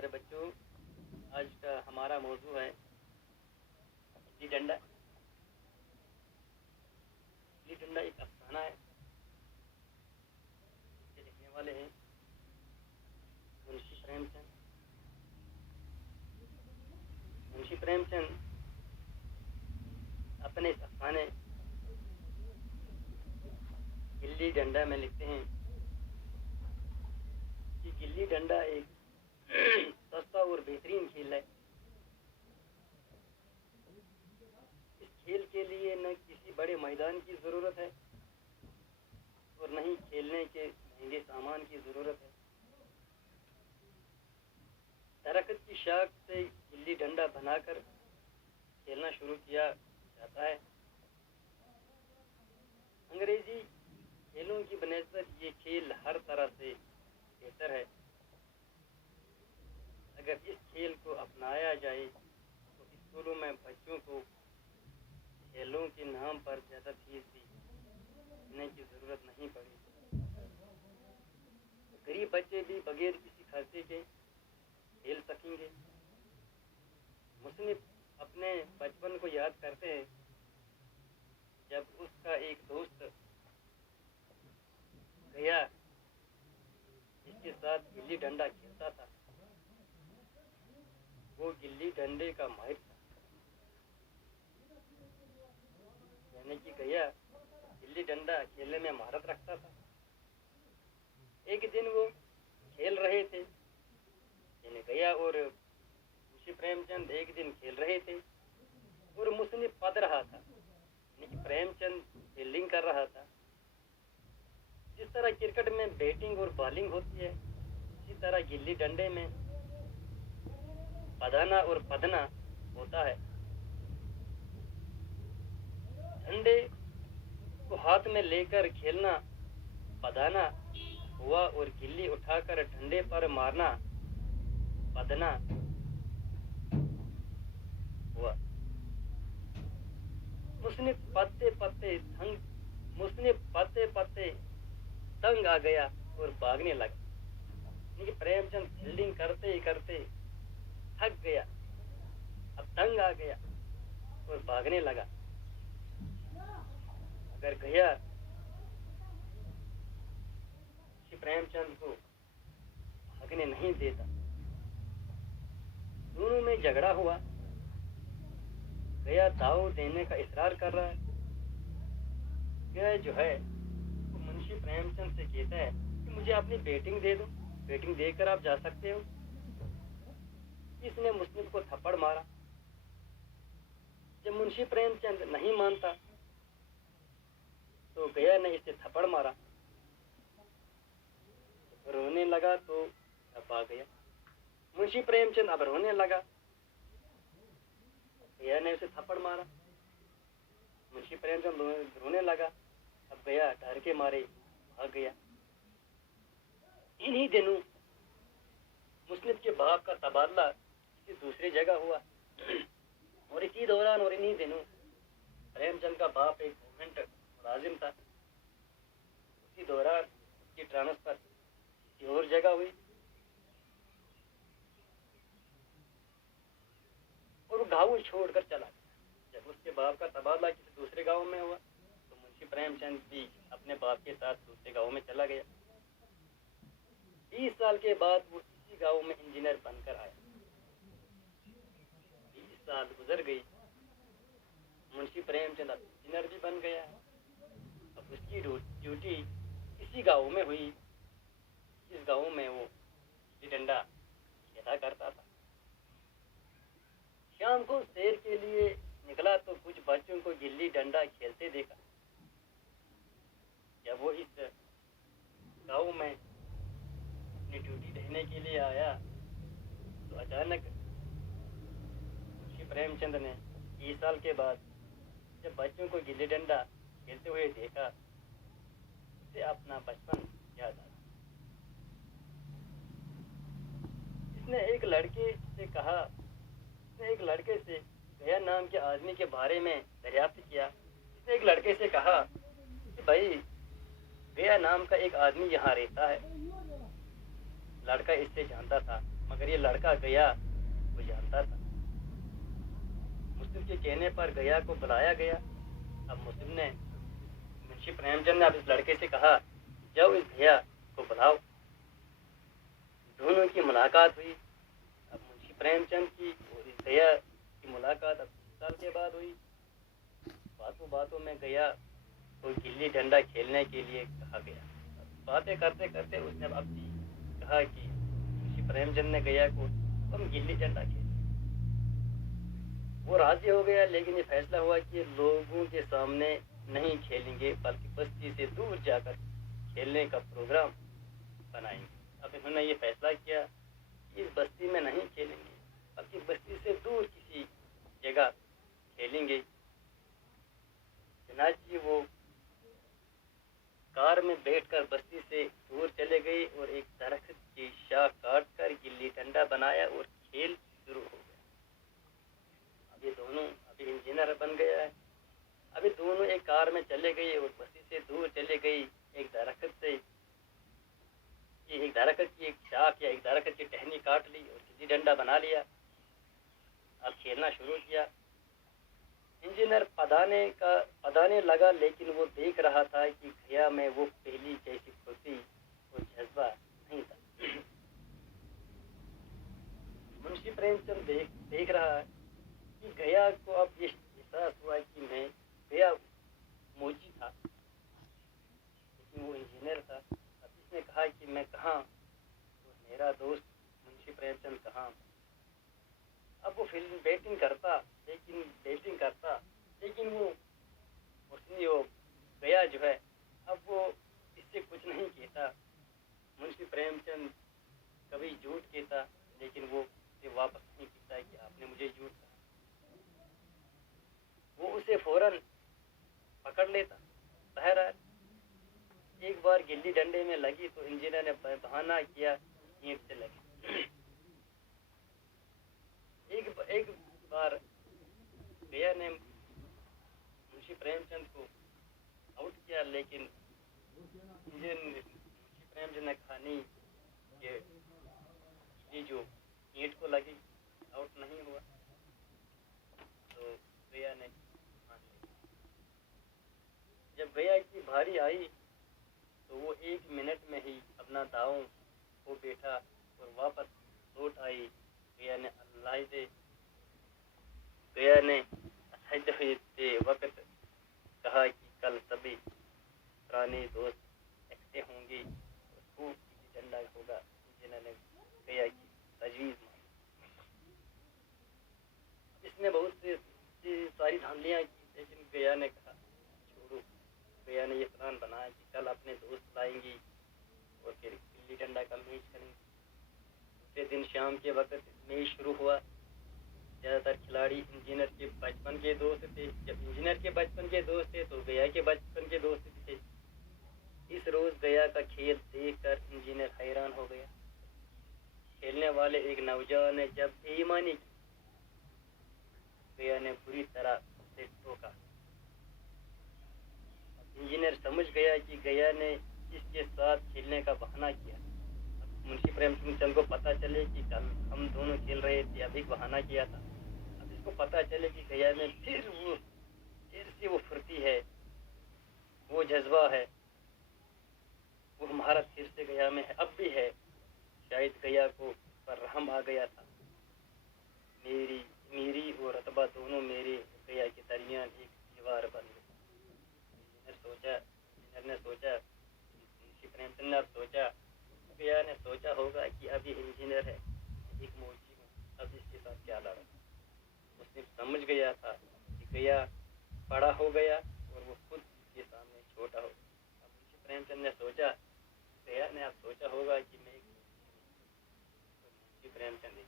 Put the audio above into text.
میرے بچوں، آج کا ہمارا موضوع ہے گلی ڈنڈا۔ گلی ڈنڈا ایک افسانہ ہے، اس کے لکھنے والے ہیں منشی پریم چند۔ منشی پریم چند اپنے اس افسانے گلی ڈنڈا میں لکھتے ہیں کہ گلی ڈنڈا ایک سستا اور بہترین کھیل ہے۔ اس کھیل کے لیے نہ کسی بڑے میدان کی ضرورت ہے اور نہ ہی کھیلنے کے مہنگے سامان کی ضرورت ہے۔ درخت کی شاخ سے گلی ڈنڈا بنا کر کھیلنا شروع کیا جاتا ہے۔ انگریزی کھیلوں کی بنسبت یہ کھیل ہر طرح سے بہتر ہے۔ اگر اس کھیل کو اپنایا جائے تو اسکولوں میں بچوں کو کھیلوں کے نام پر زیادہ فیس بھی دینے کی ضرورت نہیں پڑے۔ غریب بچے بھی بغیر کسی خرچے کے کھیل سکیں گے۔ مصنف اپنے بچپن کو یاد کرتے ہیں جب اس کا ایک دوست گیا جس کے ساتھ گلی ڈنڈا کھیلتا تھا۔ وہ گلی ڈنڈے کا ماہر تھا، یعنی کہ گیا گلی ڈنڈا کھیلنے میں مہارت رکھتا تھا۔ ایک دن وہ کھیل رہے تھے، یعنی گیا اور منشی پریم چند ایک دن کھیل رہے تھے اور مصنف پڑھ رہا تھا، یعنی کہ پریم چند فیلڈنگ کر رہا تھا۔ جس طرح کرکٹ میں بیٹنگ اور بالنگ ہوتی ہے، اسی طرح گلی ڈنڈے میں پدانا اور پدنا ہوتا ہے۔ ڈنڈے کو ہاتھ میں لے کر کھیلنا پدانا ہوا اور گلی اٹھا کر ڈنڈے پر مارنا پدنا ہوا۔ مصنف پتے تنگ آ گیا اور بھاگنے لگا۔ یعنی پریم چند فیلڈنگ کرتے کرتے تھک گیا، اب تنگ آ گیا اور بھاگنے لگا۔ اگر گیا پریم چند کو بھاگنے نہیں دیتا، دونوں میں جھگڑا ہوا۔ گیا داؤ دینے کا اصرار کر رہا ہے۔ گیا جو ہے وہ منشی پریم چند سے کہتا ہے کہ مجھے اپنی بیٹنگ دے دو، بیٹنگ دے کر آپ جا سکتے ہو۔ اس نے مصنف کو تھپڑ مارا۔ جب منشی پریم چند نہیں مانتا تو گیا نے اسے تھپڑ مارا، رونے لگا تو اب آ گیا۔ منشی پریم چند اب رونے لگا، گیا نے اسے تھپڑ مارا۔ منشی پریم چند رونے لگا، اب گیا ڈر کے مارے بھاگ گیا۔ انہی دنوں مصنف کے باپ کا تبادلہ کسی دوسری جگہ ہوا اور اسی دوران اور انہی دنوں پریم چند کا باپ ایک گورنمنٹ ملازم تھا۔ اسی دوران اس کی ٹرانسفر کسی اور جگہ ہوئی اور وہ گاؤں چھوڑ کر چلا گیا۔ جب اس کے باپ کا تبادلہ کسی دوسرے گاؤں میں ہوا تو منشی پریم چند بھی اپنے باپ کے ساتھ دوسرے گاؤں میں چلا گیا۔ 20 سال کے بعد وہ اسی گاؤں میں انجینئر بن کر آیا۔ 20 سال گزر گئی، منشی پریم چند انجینئر بھی بن گیا ہے۔ اب اس کی ڈیوٹی اسی گاؤں میں ہوئی جس گاؤں میں وہ گلی ڈنڈا کھیلا کرتا تھا۔ شام کو سیر کے لیے نکلا تو کچھ بچوں کو گلی ڈنڈا کھیلتے دیکھا۔ جب وہ اس گاؤں میں اپنی ڈیوٹی دینے کے لیے آیا تو اچانک منشی پریم چند نے 20 سال کے بعد جب بچوں کو گلی ڈنڈا کھیلتے ہوئے دیکھا، اسے اپنا بچپن یاد آیا۔ اس نے ایک لڑکے سے گیا نام کے آدمی کے بارے میں دریافت کیا۔ اس نے ایک لڑکے سے کہا کہ بھائی گیا نام کا ایک آدمی یہاں رہتا ہے۔ لڑکا اس سے جانتا تھا मगर ये लड़का गया वो जानता था। मुस्लिम के कहने पर गया को बुलाया गया। अब मुस्लिम ने, मुंशी प्रेमचंद ने अब इस लड़के से कहा, जाओ इस भैया को बुलाओ। दोनों की मुलाकात हुई। अब मुंशी प्रेमचंद की और इस भैया की मुलाकात अब 3 साल के बाद हुई। बातों में गया तो गिल्ली डंडा खेलने के लिए कहा गया। बातें करते करते उसने अब भी कहा कि मुंशी प्रेमचंद ने गया को, तुम गिल्ली डंडा खेल। वो राजी हो गया, लेकिन ये फैसला हुआ कि लोगों के सामने नहीं खेलेंगे, बल्कि बस्ती से दूर जाकर खेलने का प्रोग्राम बनाएंगे। अब इन्होंने ये फैसला किया कि इस बस्ती में नहीं खेलेंगे, बल्कि बस्ती से दूर किसी जगह खेलेंगे। चनाची वो कार में बैठकर बस्ती से दूर चले गए और एक दरख्त की शाख काट कर गिल्ली डंडा बनाया और खेल शुरू हो गया। अभी दोनों अभी इंजीनियर बन गया है। अभी दोनों एक कार में चले गए और बस्ती से दूर चले गए। एक दरख्त की एक शाख या एक दरख्त की टहनी काट ली और गिल्ली डंडा बना लिया। अब खेलना शुरू किया। इंजीनियर पदाने लगा, लेकिन वो देख रहा था कि गया में वो पहली जैसी फुर्ती और जज्बा नहीं था। मुंशी प्रेमचंद देख रहा है कि गया को अब ये एहसास हुआ कि मैं गया मौजी था, लेकिन वो इंजीनियर था। अब इसने कहा कि मैं कहाँ, तो मेरा दोस्त मुंशी प्रेमचंद कहाँ। अब वो फिल्म बैटिंग करता, लेकिन वो उसने वो गया जो है, अब वो इससे कुछ नहीं कहता। मुंशी प्रेमचंद कभी झूठ कहता, लेकिन वो उसे वापस नहीं कहता कि आपने मुझे झूठ कहा। वो उसे फौरन पकड़ लेता। बहरहाल एक बार गिल्ली डंडे में लगी तो इंजीनियर ने बहाना किया ईंट से लगी। एक बार गया ने मुंशी प्रेमचंद को आउट किया, लेकिन मुंशी प्रेमचंद ने कहा नहीं, ये जो ईंट को लगी आउट नहीं हुआ। तो गया ने मान लिया। जब गया की बारी आई तो वो 1 मिनट में ही अपना दांव को बैठा और वापस लौट आई। गया ने वक्त कहा कि कल सभी पुराने दोस्त इकट्ठे होंगे और खूब गिल्ली डंडा होगा। जिन्होंने गया की तजवीज़ मानी। इसने बहुत सी सारी धांधलियाँ की, लेकिन गया ने कहा छोड़ो। गया ने ये प्लान बनाया कि कल अपने दोस्त लाएंगी और फिर गिल्ली डंडा का मैच करेंगे। दूसरे दिन शाम के वक्त मैच शुरू हुआ। ज़्यादातर खिलाड़ी इंजीनियर के बचपन के दोस्त थे। जब इंजीनियर के बचपन के दोस्त थे तो गया के बचपन के दोस्त भी थे। इस रोज गया का खेल देखकर इंजीनियर हैरान हो गया। खेलने वाले एक नौजवान ने जब बेईमानी की, गया ने बुरी तरह से टोका। इंजीनियर समझ गया कि गया ने इसके साथ खेलने का बहाना किया। मुंशी प्रेमचंद को पता चले कि कल हम दोनों खेल रहे थे, अभी बहाना किया था। अब इसको पता चले कि गया में फिर से वो फुर्ती है, वो जज्बा है, वो महारत फिर से गया में है, अब भी है। शायद गया को पर रहम आ गया था। मेरी और रतबा दोनों मेरे गया के दरमियान एक दीवार बन गई। इंजीनियर ने सोचा, मुंशी प्रेमचंद ने अब सोचा, गया ने सोचा होगा कि अब ये इंजीनियर है, एक मौजी हूँ, अब इसके साथ क्या लड़ा। उसने समझ गया था कि गया बड़ा हो गया और वो खुद इसके सामने छोटा हो गया। अब मुंशी प्रेमचंद ने सोचा, गया ने अब सोचा होगा कि मैं एक मौजी हूँ, तो मुंशी प्रेमचंद